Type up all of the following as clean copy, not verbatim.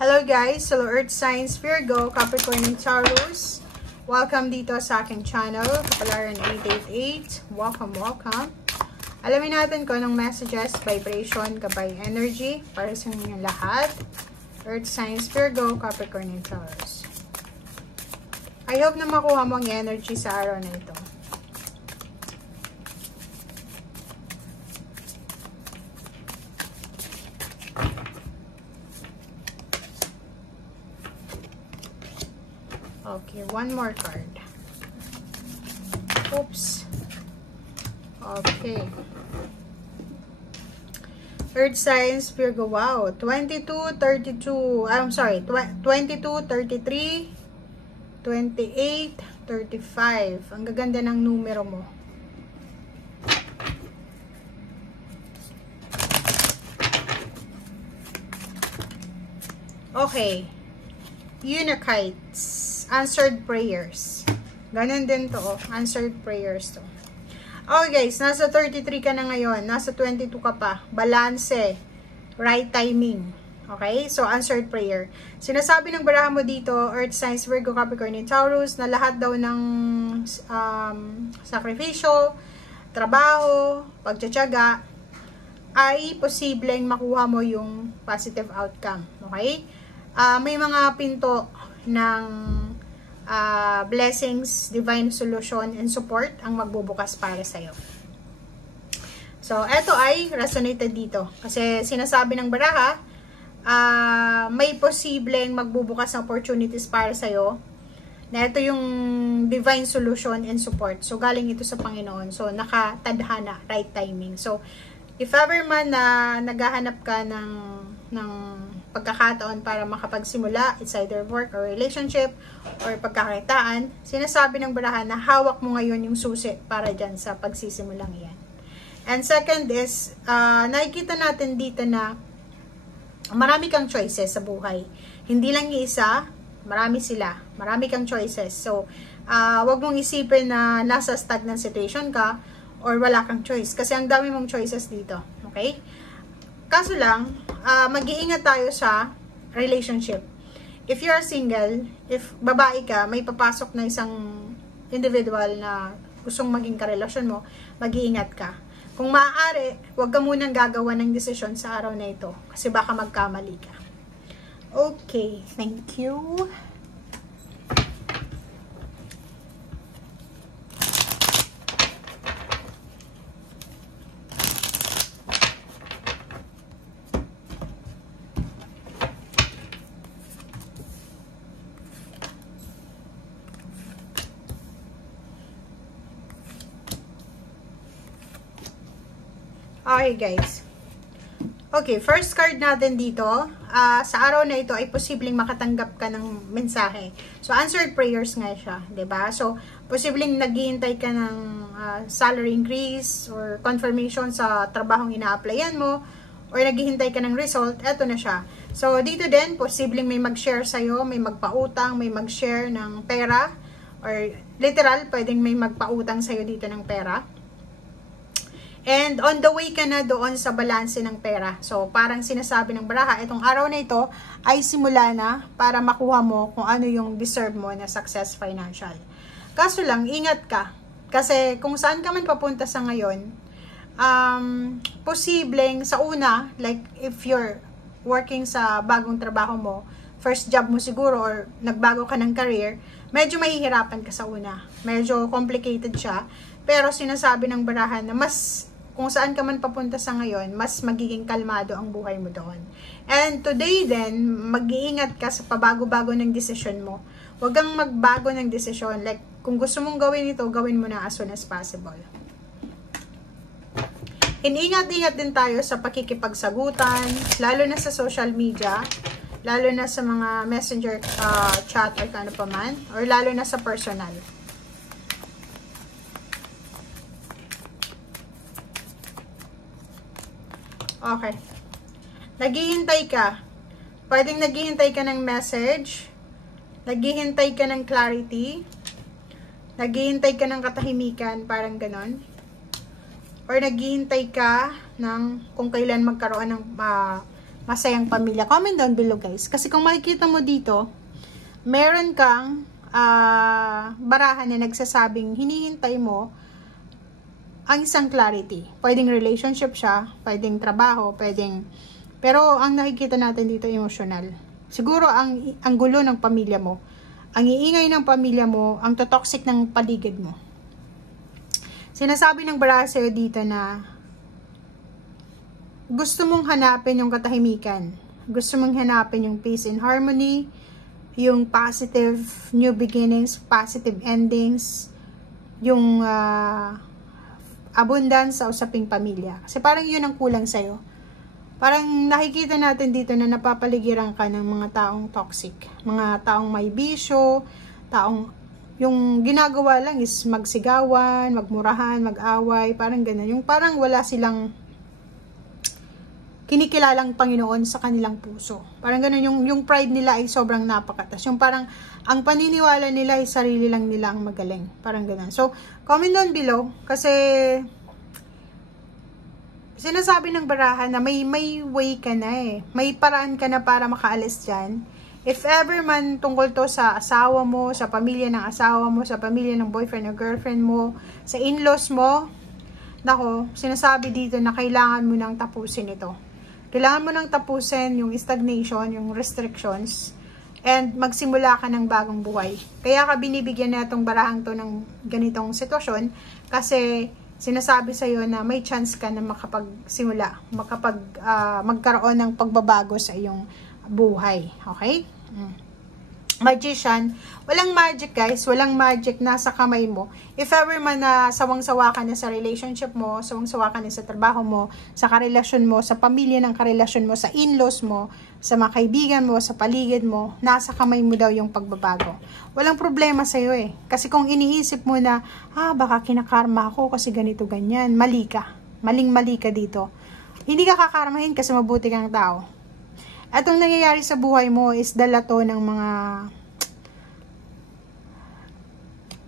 Hello guys, hello Earth Signs, Virgo, Capricorn, and Taurus. Welcome dito sa aking channel, Kapalaran 888. Welcome. Alamin natin kung anong messages, vibration, gabay energy para sa inyong lahat. Earth Signs, Virgo, Capricorn, and Taurus. I hope na makuha mo ang energy sa araw na ito. Okay, one more card. Oops. Okay. Earth Signs, Virgo, wow. 22, 32, I'm sorry, 22, 33, 28, 35. Ang gaganda ng numero mo. Okay. Unikites. Answered prayers. Ganun din to, oh. Answered prayers to. Okay guys, nasa 33 ka na ngayon. Nasa 22 ka pa. Balanse. Right timing. Okay? So, answered prayer. Sinasabi ng baraha mo dito, Earth Signs, Virgo, Capricorn, and Taurus, na lahat daw ng sakripisyo, trabaho, pagtsatsaga, ay posibleng makuha mo yung positive outcome. Okay? May mga pinto ng blessings, divine solution, and support ang magbubukas para sa'yo. So, eto ay resonated dito. Kasi sinasabi ng baraha, may posibleng magbubukas ng opportunities para sa'yo. Na ito yung divine solution and support. So, galing ito sa Panginoon. So, nakatadhana, right timing. So, if ever man na naghahanap ka ng pagkakataon para makapagsimula, it's either work or relationship or pagkakakitaan, sinasabi ng baraha na hawak mo ngayon yung susi para dyan sa pagsisimulang yan. And second is, nakikita natin dito na marami kang choices sa buhay. Hindi lang yung isa, marami sila. Marami kang choices. So, wag mong isipin na nasa stagnant situation ka or wala kang choice. Kasi ang dami mong choices dito. Okay? Kaso lang, mag-iingat tayo sa relationship. If you are single, if babae ka, may papasok na isang individual na gustong maging karelasyon mo, mag-iingat ka. Kung maaari, huwag ka munang gagawa ng desisyon sa araw na ito kasi baka magkamali ka. Okay, thank you. Okay guys. Okay, first card natin dito. Sa araw na ito ay posibleng makatanggap ka ng mensahe. So, answered prayers nga siya. 'Di ba? So, posibleng naghihintay ka ng salary increase or confirmation sa trabahong ina-applyan mo or naghihintay ka ng result. Eto na siya. So, dito din, posibleng may mag-share sa'yo, may magpautang, may mag-share ng pera or literal, pwedeng may magpautang sa'yo dito ng pera. And on the way ka na doon sa balanse ng pera. So, parang sinasabi ng baraha, itong araw na ito ay simula na para makuha mo kung ano yung deserve mo na success financial. Kaso lang, ingat ka. Kasi kung saan ka man papunta sa ngayon, posibleng sa una, like if you're working sa bagong trabaho mo, first job mo siguro or nagbago ka ng career, medyo mahihirapan ka sa una. Medyo complicated siya. Pero sinasabi ng barahan na mas kung saan ka man papunta sa ngayon, mas magiging kalmado ang buhay mo doon. And today din, mag-iingat ka sa pabago-bago ng desisyon mo. Huwag kang magbago ng desisyon. Like, kung gusto mong gawin ito, gawin mo na as soon as possible. Ingat-ingat din tayo sa pakikipagsagutan, lalo na sa social media, lalo na sa mga messenger chat or kano pa man, or lalo na sa personal. Okay. Naghihintay ka. Pwedeng naghihintay ka ng message. Naghihintay ka ng clarity. Naghihintay ka ng katahimikan. Parang ganon. Or naghihintay ka ng kung kailan magkaroon ng masayang pamilya? Comment down below guys. Kasi kung makikita mo dito, meron kang barahan na nagsasabing hinihintay mo ang isang clarity. Pwedeng relationship siya, pwedeng trabaho, pwedeng... Pero ang nakikita natin dito, emotional. Siguro ang gulo ng pamilya mo, ang iingay ng pamilya mo, ang totoxic ng paligid mo. Sinasabi ng baraha sa'yo dito na gusto mong hanapin yung katahimikan. Gusto mong hanapin yung peace and harmony, yung positive new beginnings, positive endings, yung abundance sa usaping pamilya. Kasi parang yun ang kulang sa'yo. Parang nakikita natin dito na napapaligiran ka ng mga taong toxic. Mga taong may bisyo, taong yung ginagawa lang is magsigawan, magmurahan, mag-away, parang ganun. Yung parang wala silang kinikilalang Panginoon sa kanilang puso. Parang ganun, yung pride nila ay sobrang napakatas. Yung parang, ang paniniwala nila ay sarili lang nila ang magaling. Parang ganun. So, comment down below, kasi sinasabi ng baraha na may way ka na eh. May paraan ka na para makaalis dyan. If ever man tungkol to sa asawa mo, sa pamilya ng asawa mo, sa pamilya ng boyfriend o girlfriend mo, sa in-laws mo, nako, sinasabi dito na kailangan mo nang tapusin ito. Kailangan mo nang tapusin yung stagnation, yung restrictions, and magsimula ka ng bagong buhay. Kaya ka binibigyan na itong barahang to ng ganitong sitwasyon, kasi sinasabi sa'yo na may chance ka na makapagsimula, magkaroon ng pagbabago sa iyong buhay. Okay? Magician, walang magic guys, walang magic nasa kamay mo. If ever man na sawang-sawa ka na sa relationship mo, sawang-sawa ka na sa trabaho mo, sa karelasyon mo, sa pamilya ng karelasyon mo, sa in-laws mo, sa mga kaibigan mo, sa paligid mo, nasa kamay mo daw yung pagbabago. Walang problema sa'yo eh. Kasi kung iniisip mo na, baka kinakarma ako kasi ganito ganyan, mali ka. Maling-mali ka dito. Hindi ka kakarmahin kasi mabuti kang tao. At ang nangyayari sa buhay mo is dala to ng mga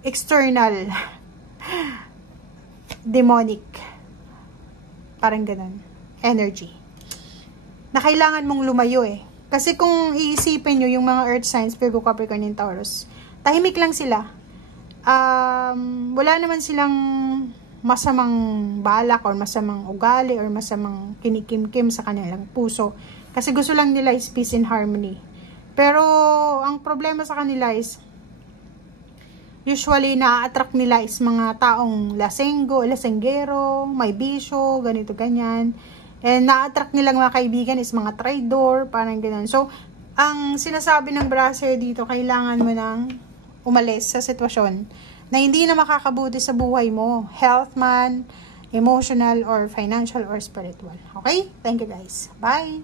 external demonic, parang ganun, energy na kailangan mong lumayo eh. Kasi kung iisipin nyo yung mga earth signs, Virgo, Capricorn, and Taurus, tahimik lang sila. Wala naman silang masamang balak or masamang ugali or masamang kinikimkim sa kanilang puso. Kasi gusto lang nila is peace and harmony. Pero, ang problema sa kanila is, usually, na-attract nila is mga taong lasenggero, may bisyo, ganito, ganyan. And na-attract nilang mga kaibigan is mga traidor, parang ganyan. So, ang sinasabi ng brasser dito, kailangan mo nang umalis sa sitwasyon na hindi na makakabuti sa buhay mo. Health man, emotional, or financial, or spiritual. Okay? Thank you guys. Bye!